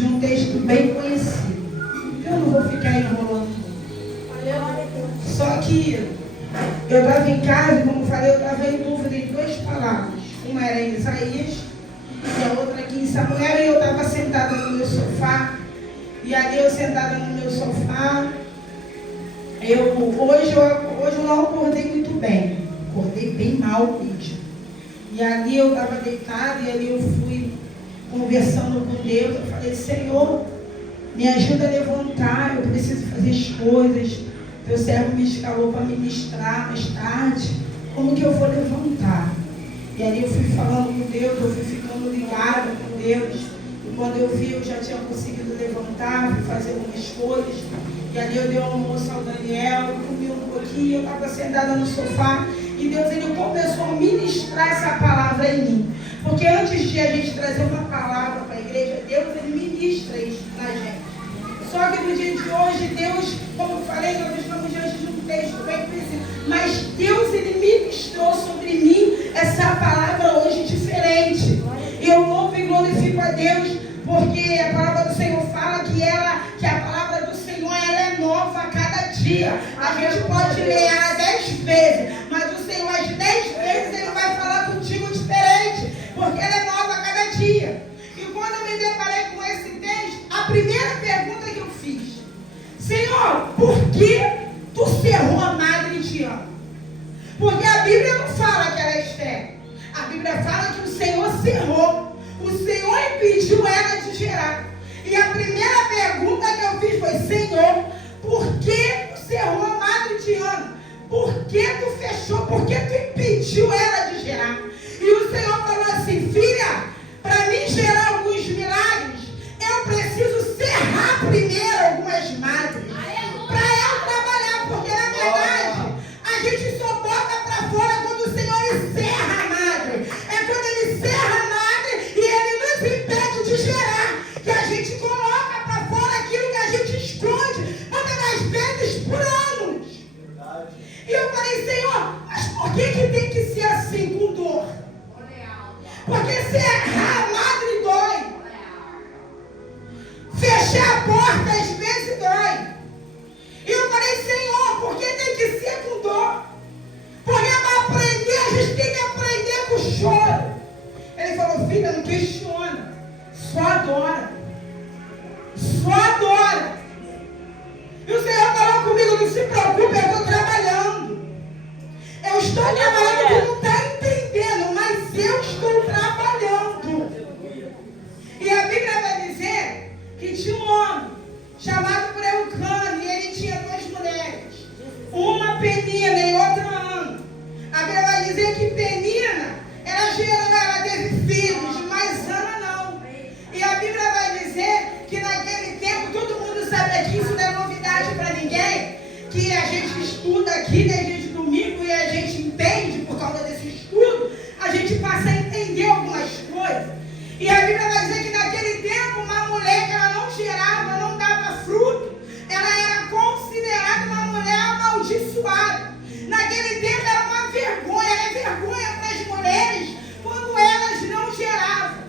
de um texto bem conhecido. Eu não vou ficar enrolando. Só que eu estava em casa, como eu falei, eu estava em dúvida em duas palavras. Uma era em Isaías e a outra aqui em Samuel, e eu estava sentada no meu sofá. E ali eu sentada no meu sofá, hoje eu não acordei muito bem, acordei bem mal mesmo. E ali eu estava deitada e ali eu fui conversando com Deus. Eu falei: Senhor, me ajuda a levantar, eu preciso fazer as coisas. Teu servo me escalou para ministrar mais tarde. Como que eu vou levantar? E ali eu fui falando com Deus, eu fui ficando ligada com Deus. E quando eu vi, eu já tinha conseguido levantar, fui fazer algumas coisas. E ali eu dei um almoço ao Daniel, comi um pouquinho, eu estava sentada no sofá. E Deus, ele começou a ministrar essa palavra em mim. Porque antes de a gente trazer uma palavra para a igreja, Deus, ele ministra isso na gente. Só que no dia de hoje, Deus, como eu falei, nós estamos diante de um texto bem preciso. Mas Deus, ele ministrou sobre mim essa palavra hoje diferente. Eu louvo e glorifico a Deus, porque a palavra do Senhor fala que a palavra do Senhor, ela é nova a cada dia. A gente pode ler ela 10 vezes, mas o Senhor, às 10 vezes, ele vai falar contigo diferente, porque ela é nova a cada dia. E quando eu me deparei com esse texto, a primeira pergunta que eu fiz: Senhor, por que tu cerrou a madre de Ana? Porque a Bíblia não fala que ela é estéril. A Bíblia fala que o Senhor cerrou. O Senhor impediu ela de gerar. E a primeira pergunta que eu fiz foi: Senhor, por que tu cerrou a madre de Ana? Por que tu fechou? Por que tu impediu ela de gerar? E o Senhor falou assim: filha, para mim gerar alguns milagres, eu preciso cerrar primeiro algumas madres. Para eu trabalhar, porque na verdade a gente só bota para fora quando o Senhor encerra a madre. É quando ele encerra a madre e ele nos impede de gerar, que a gente coloca para fora aquilo que a gente esconde, muitas das vezes por anos. E eu falei: Senhor, mas por que tem que ser assim, com dor? Porque se errar a madre dói. Fechar a porta às vezes dói. E eu falei: Senhor, por que tem que ser com dor? Porque para aprender, a gente tem que aprender com choro. Ele falou: filha, não questiona, só adora. Só adora. E o Senhor falou comigo: não se preocupe, eu estou trabalhando. Eu estou trabalhando, tu não está entendendo, mas eu estou trabalhando. E a Bíblia vai dizer que tinha um homem chamado por Eucana, e ele tinha 2 mulheres, uma Penina e outra Ana. A Bíblia vai dizer que Penina, ela gerou, ela teve filhos, mas Ana não. E a Bíblia vai dizer que naquele tempo, todo mundo sabe aqui, isso não é novidade para ninguém, que a gente estuda aqui desde domingo e a gente entende por causa desse estudo, a gente passa a entender algumas coisas. E a Bíblia vai dizer que naquele tempo, uma mulher que ela não gerava, não dava fruto, ela era considerada uma mulher amaldiçoada. Naquele tempo era uma vergonha, era vergonha para as mulheres quando elas não geravam.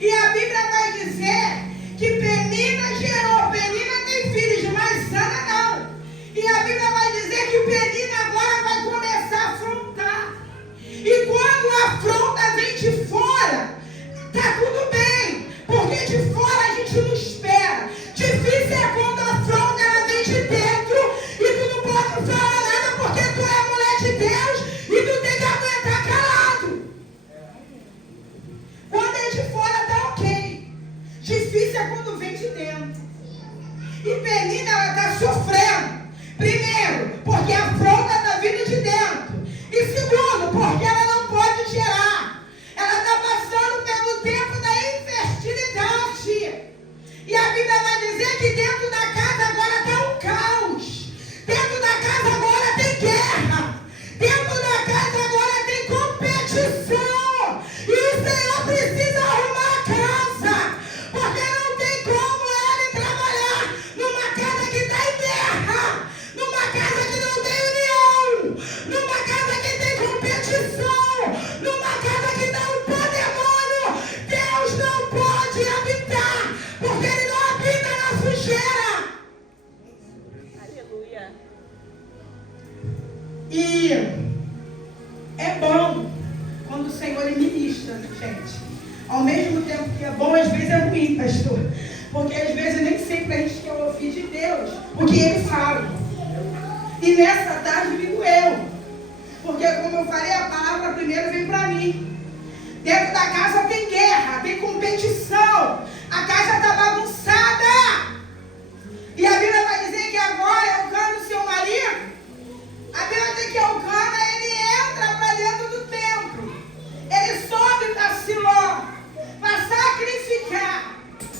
E a Bíblia vai dizer que Penina gerou, Penina tem filhos, mas Ana não. E a Bíblia vai dizer que Penina agora vai começar a afrontar. E quando a afronta vem de fora, tá tudo bem, porque de fora a gente não espera. Difícil é quando a afronta ela vem de dentro e tu não pode falar nada porque tu é mulher de Deus e tu tem que aguentar calado. Quando é de fora tá ok. Difícil é quando vem de dentro. E Penina, ela tá sofrendo. Primeiro, porque a afronta tá vindo de dentro. E segundo, porque ela não pode gerar. Ela está passando pelo tempo da infertilidade. E a Bíblia vai dizer que dentro da casa agora está um caos. Dentro da casa agora tem guerra. Dentro da casa agora tem competição. E o Senhor precisa arrumar a casa. Porque não tem como ele trabalhar numa casa que está em guerra. Numa casa que não tem união. Porque às vezes nem sempre a gente quer ouvir de Deus o que Ele fala. E nessa tarde digo eu. Porque como eu falei, a palavra primeiro vem para mim. Dentro da casa tem guerra, tem competição. A casa está bagunçada. E a Bíblia vai dizer que agora Elcana, o seu marido, a Bíblia vai dizer que Elcana, ele entra para dentro do templo. Ele sobe para Siló, para sacrificar,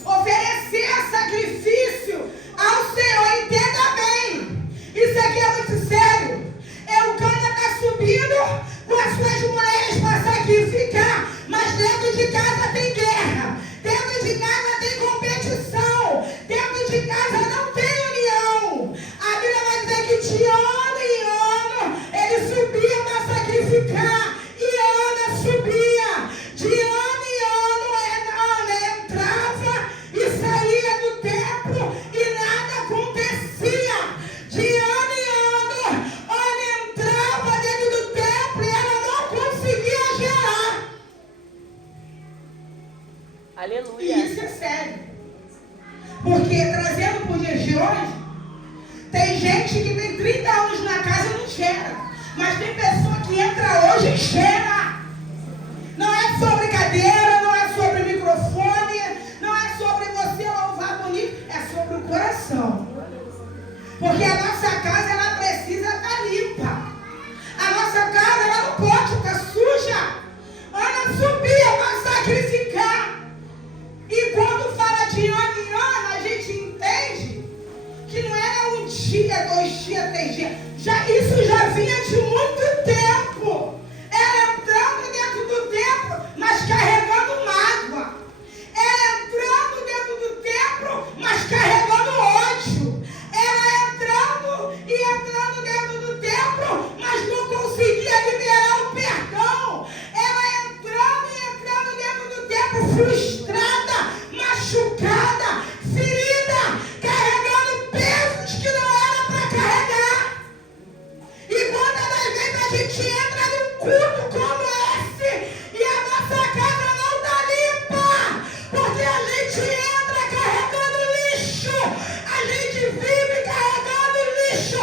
oferecer sacrifício ao Senhor. Entenda bem, isso aqui é muito sério. Elcana está subindo com as suas mulheres para sacrificar, mas dentro de casa tem guerra, dentro de casa tem competição, dentro de casa não tem união. A Bíblia vai dizer que de ano em ano ele subia para sacrificar, e Ana subia, de ano em ano Ana entrava e saía do templo e nada acontecia. De ano em ano Ana entrava dentro do templo e ela não conseguia gerar. Aleluia. E isso é sério. Porque trazendo para o dia de hoje, tem gente que tem 30 anos na casa e não gera. Mas tem pessoa que entra hoje e gera. Não é sobre cadeira, não é sobre microfone, não é sobre você louvar bonito, é sobre o coração. Porque a nossa casa, ela precisa estar limpa. A nossa casa, ela não pode estar suja. Ana subia para sacrificar. E quando fala de ano em ano, a gente entende que não era um dia, 2 dias, 3 dias. Isso já vinha de muito tempo. Ela entrando dentro do templo, mas carregando mágoa. Ela entrando dentro do templo, mas carregando ódio. Ela entrando dentro do templo, mas não conseguia liberar o perdão. Ela entrando dentro do templo, frustrada, machucada, ferida, carregando pesos que não era para carregar. E quantas das vezes a gente entra num culto como esse e a nossa casa não está limpa, porque a gente entra carregando lixo, a gente vive carregando lixo,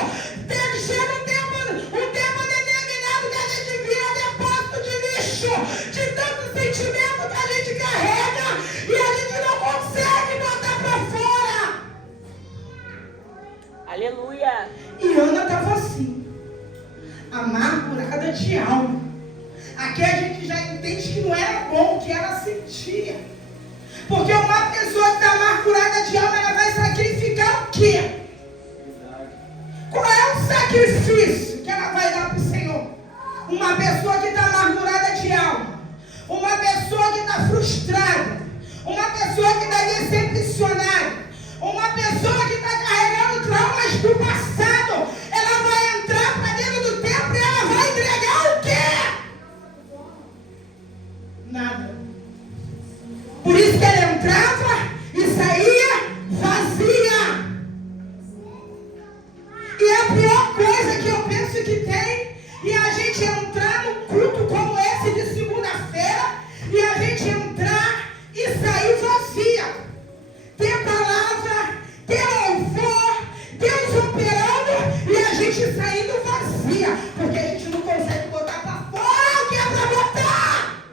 chega um tempo determinado que a gente vira depósito de lixo, de tanto sentimento que a gente carrega e a gente não consegue botar para fora. Aleluia. E Ana estava assim, amargurada de alma. Aqui a gente já entende que não era bom o que ela sentia. Porque uma pessoa que está amargurada de alma, ela vai sacrificar o quê? Qual é o sacrifício que ela vai dar para o Senhor? Uma pessoa que está amargurada de alma, uma pessoa que está frustrada, uma pessoa que está decepcionada, uma pessoa que está carregando traumas do passado, ela vai entrar para dentro do templo e ela vai entregar o quê? Nada. Por isso que ela entrava e saía vazia. E a pior coisa que eu penso que tem é a gente entrar num culto como esse de segunda-feira e a gente entrar e sair vazia. Ter palavra, ter louvor, Deus operando e a gente saindo vazia. Porque a gente não consegue botar para fora o que é para botar.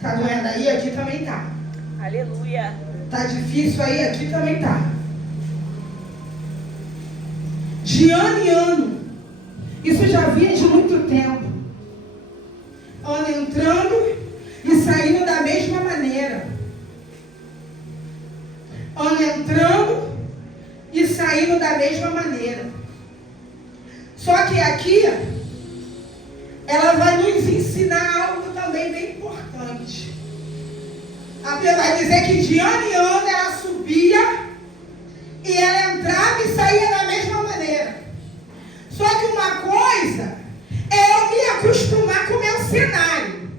Tá doendo aí? Aqui também tá. Aleluia. Tá difícil aí? Aqui também tá. De ano em ano. Isso já vinha de muito tempo. Ana entrando e saindo da mesma maneira. Ana entrando e saindo da mesma maneira. Só que aqui, ela vai nos ensinar algo também bem importante. A Bíblia vai dizer que de ano em ano ela subia e ela entrava e saía da mesma maneira. Só que uma coisa é eu me acostumar com o meu cenário.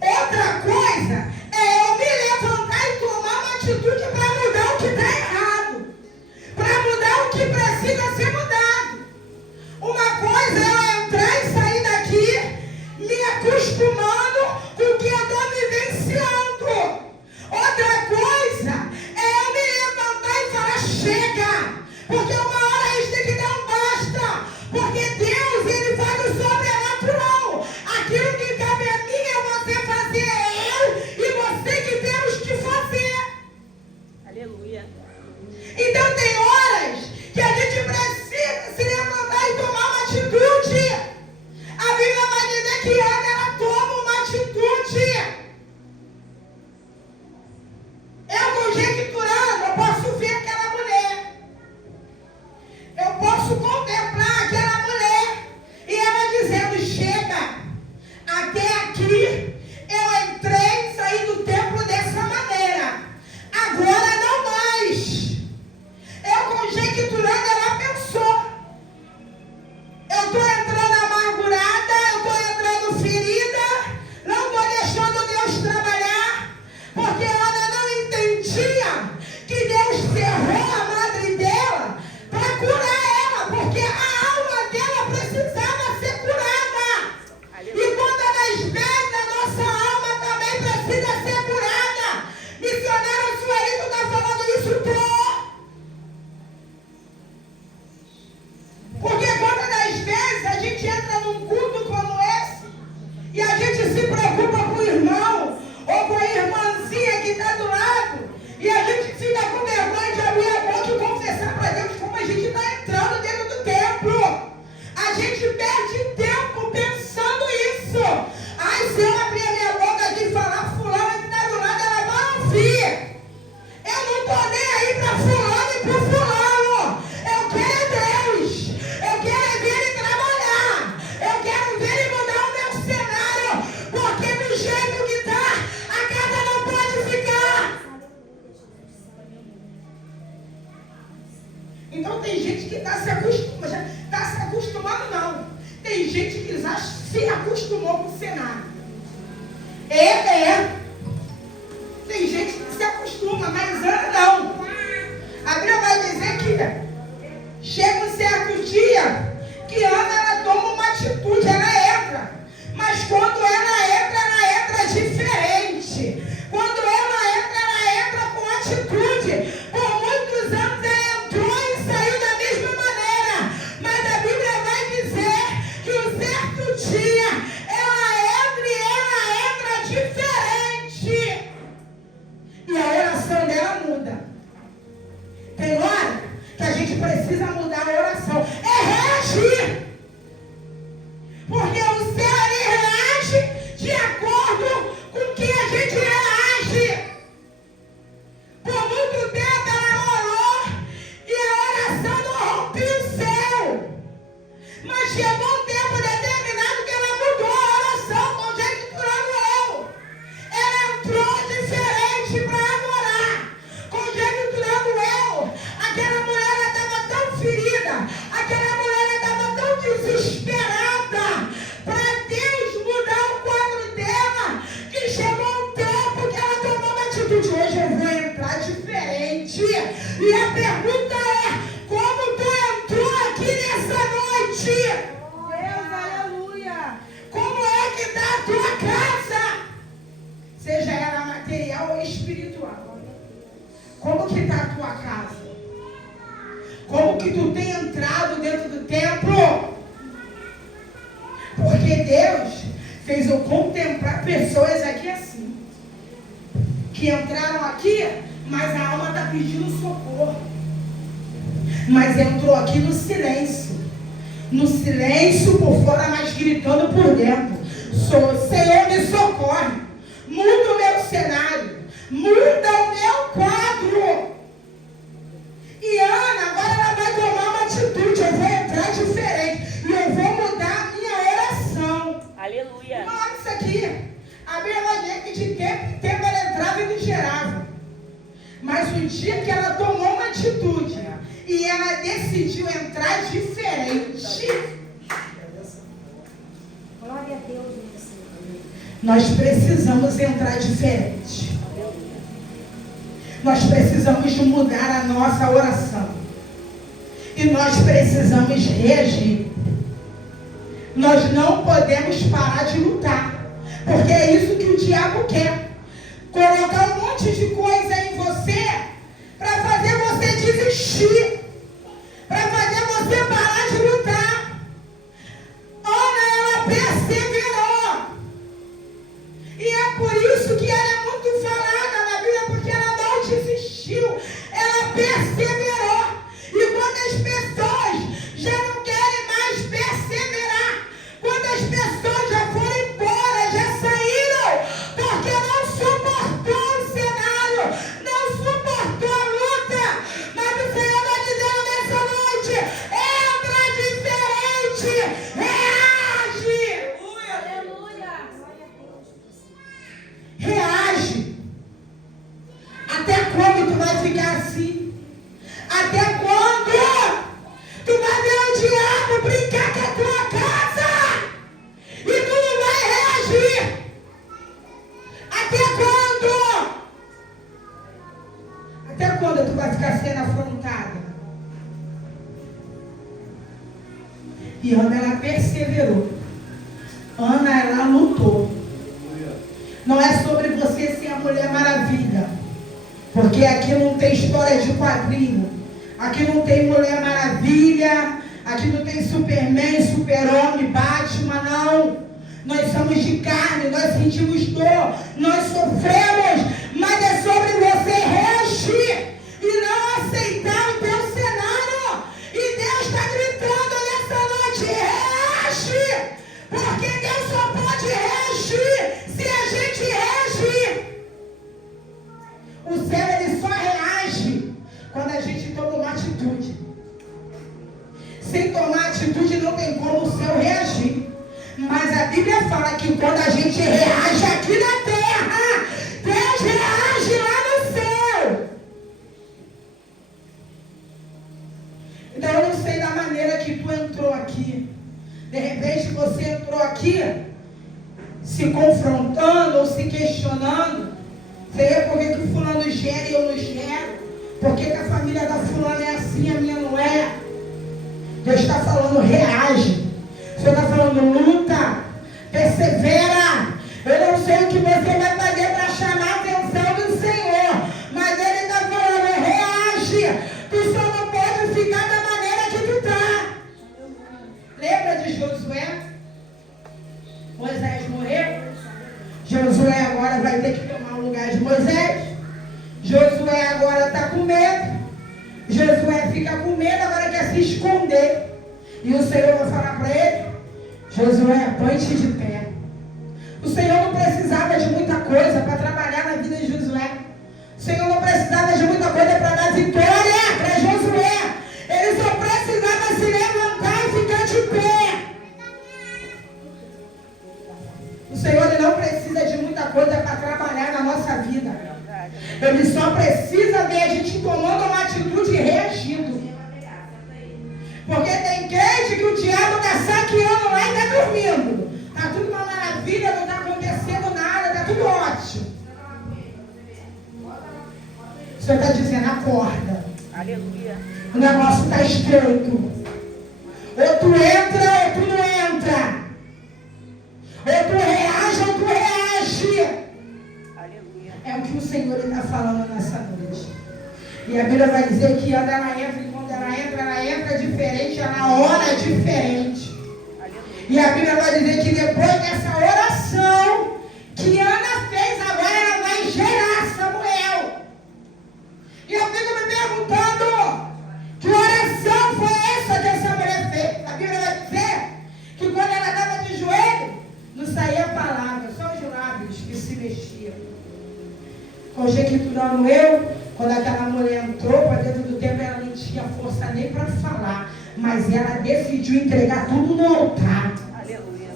Outra coisa é eu me levantar e tomar uma atitude para mudar o que está errado. Para mudar o que precisa ser mudado. Uma coisa é eu entrar e sair daqui me acostumando com o que eu estou vivenciando. conjecturando, eu posso ver aquela mulher. Eu posso contemplar aquela mulher. E ela dizendo, chega, até aqui eu entrei e saí do templo dessa maneira. Agora não mais. Eu conjecturando, ela pensou. Eu estou entrando amargurada, eu estou entrando ferida, não estou deixando Deus trabalhar, porque ela não entendia que Deus cerrou a madre dela para curar ela, porque a alma dela precisava ser curada. E quantas das vezes a nossa alma também precisa ser curada. Missionário Sueli, tu está falando isso tudo. Porque quantas das vezes a gente entra num culto como esse e a gente se preocupa com o irmão ou com a irmãzinha que está do lado e a gente fica com vergonha de abrir a boca e confessar para Deus como a gente está entrando dentro do templo. A gente perde tempo pensando isso. Ai, se eu abrir a minha boca aqui e falar fulano que está do lado, ela vai ouvir. Eu não estou nem aí para fulano e para fulano. Eu quero Deus. Eu quero ver Ele trabalhar. Eu quero ver Ele mudar o meu cenário. Porque do jeito que está, a casa não pode ficar. Então tem gente que está se acostumando, não. Tem gente que já se acostumou com o cenário. Tem gente que se acostuma, mas Ana não. A Bíblia vai dizer que chega um certo dia que Ana ela toma uma atitude, ela entra. Mas quando ela entra diferente. Quando ela entra com atitude. Por muitos anos ela entrou e saiu da mesma maneira. Mas a Bíblia vai dizer que um certo dia ela entra diferente. E a oração dela muda. Tem hora que a gente precisa mudar a oração. É reagir. Porque o céu ele reage de acordo com o que a gente reage. Por muito tempo ela orou e a oração não rompeu o céu. Mas chegou um tempo determinado que ela mudou a oração, conjecturando eu. Ela entrou diferente para adorar, conjecturando eu. Aquela mulher estava tão ferida, aquela mulher estava tão desesperada para Deus mudar o quadro dela, que chegou um tempo que ela tomou uma atitude. Hoje eu vou entrar diferente. E a pergunta é, como tu entrou aqui nessa noite? Deus, aleluia. Como é que está a tua casa? Seja ela material ou espiritual. Como que está a tua casa? Como que tu tem entrado dentro do templo? Porque Deus fez eu contemplar pessoas aqui assim. Que entraram aqui, mas a alma está pedindo socorro. Mas entrou aqui no silêncio. No silêncio por fora, mas gritando por dentro. Senhor, me socorre. Muda o meu cenário. Muda o meu quadro. E Ana, agora ela vai tomar uma atitude. Eu vou entrar diferente. E eu vou mudar a minha oração. Aleluia. Olha isso aqui. A Bíblia vai dizer que de tempo em tempo ela entrava e vigerava. Mas o dia que ela tomou uma atitude e ela decidiu entrar diferente. Glória a Deus, meu Senhor. Nós precisamos entrar diferente. Nós precisamos mudar a nossa oração. E nós precisamos reagir. Nós não podemos parar de lutar. Porque é isso que o diabo quer. Colocar um monte de coisa em você para fazer você desistir. Para fazer você parar de lutar. Ana, ela perseverou. E é por isso que ela é muito falada na Bíblia, porque ela não desistiu. Ela perseverou. E quantas pessoas já não querem mais perseverar? Quantas pessoas já foram embora, já saíram, porque não ficar assim? Até quando? Tu vai ver o diabo brincar com a tua casa e tu não vai reagir. Até quando? Até quando tu vai ficar sendo afrontada? E Ana, ela perseverou. Ana, ela lutou. Não é sobre você ser a Mulher Maravilha. Porque aqui não tem história de quadrinho. Aqui não tem Mulher Maravilha. Aqui não tem Superman, Super-Homem, Batman, não. Nós somos de carne, nós sentimos dor, nós sofremos. Mas é sobre você reagir e não aceitar o teu cenário. E Deus está gritando nessa noite: reage! Porque Deus só pode reagir se a gente reagir. O céu, ele só reage quando a gente toma uma atitude. Sem tomar atitude não tem como o céu reagir. Mas a Bíblia fala que quando a gente reage aqui na terra, Deus reage lá no céu. Então eu não sei da maneira que tu entrou aqui. De repente você entrou aqui se confrontando ou se questionando. Seria por que o fulano gera e eu não gero? Por que a família da fulana é assim, a minha não é? Deus está falando, reage. O Senhor está falando, luta, persevera. Eu não sei o que você vai fazer para chamar a atenção do Senhor, mas Ele está falando, reage. Tu só não pode ficar da maneira que tu está. Lembra de Josué? Moisés morreu. Josué agora vai ter que tomar o lugar de Moisés. Josué agora está com medo. Josué fica com medo, agora quer se esconder. E o Senhor vai falar para ele: Josué, põe-te de pé. O Senhor não precisava de muita coisa para trabalhar na vida de Josué. O Senhor não precisava de muita coisa para dar vitória para Josué. Ele só precisava se levantar e ficar de pé. O Senhor, ele não precisa de muita coisa para trabalhar na nossa vida. Ele só precisa ver a gente tomando uma atitude e reagindo. Porque tem crente que o diabo está saqueando lá e está dormindo. Está tudo uma maravilha, não está acontecendo nada, está tudo ótimo. O Senhor está dizendo, acorda. Aleluia. O negócio está estreito. Ou tu entra ou tu não entra. Ou tu reage ou tu reage. Aleluia. É o que o Senhor está falando nessa noite. E a Bíblia vai dizer que quando ela entra, e quando ela entra diferente, ela ora diferente. Aleluia. E a Bíblia vai dizer que depois dessa oração que Ana fez, agora ela vai gerar Samuel. E eu fico me perguntando, que oração foi essa que essa mulher fez? A Bíblia vai dizer que quando ela estava de joelho, não saía palavra, só os lábios que se mexiam. Conjecturando eu, quando aquela mulher entrou para dentro do templo, ela não tinha força nem para falar, mas ela decidiu entregar tudo no altar. Aleluia.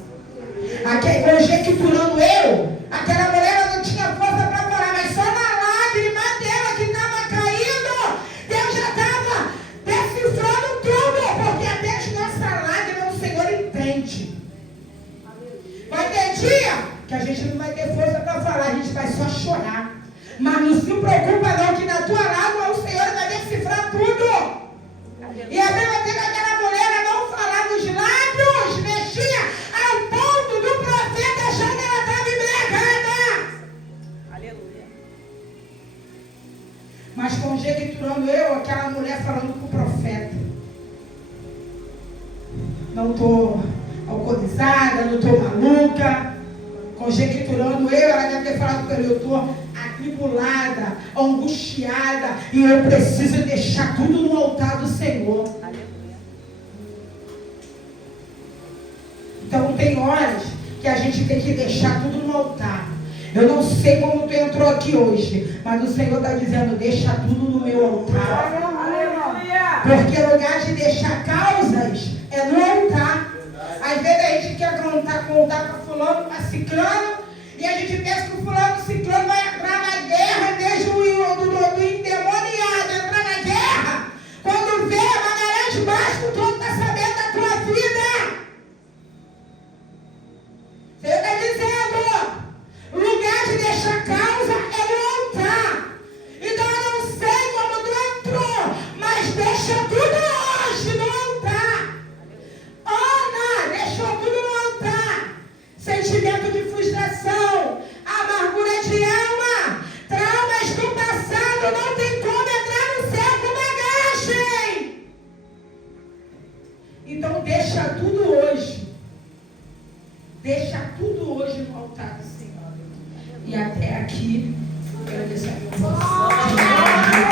Conjecturando eu, aquela mulher ela não tinha força para falar, mas só na lágrima dela que estava caindo, Deus já estava decifrando tudo, porque até as nossas lágrimas o Senhor entende. Vai ter dia que a gente não vai ter força para falar, a gente vai só chorar. Mas não se preocupa não, que na tua lágrima o Senhor vai decifrar tudo. E a Bíblia diz que aquela mulher ela não falava os lábios, mexia ao ponto do profeta achar que ela estava embriagada. Aleluia. Mas conjecturando eu, aquela mulher falando com o profeta: não estou alcoolizada, não estou maluca. Conjecturando eu, ela deve ter falado para ele: eu estou atribulada, angustiada, e eu preciso deixar tudo no altar do Senhor. Aleluia. Então tem horas que a gente tem que deixar tudo no altar. Eu não sei como tu entrou aqui hoje, mas o Senhor está dizendo: deixa tudo no meu altar. Aleluia. Porque o lugar de deixar causas é no altar. Às vezes a gente quer contar para fulano, para ciclano, e a gente pensa que o fulano ciclano vai entrar na guerra, desde o endemoniado deixa tudo hoje. Deixa tudo hoje no altar do Senhor. E até aqui, agradecer a você.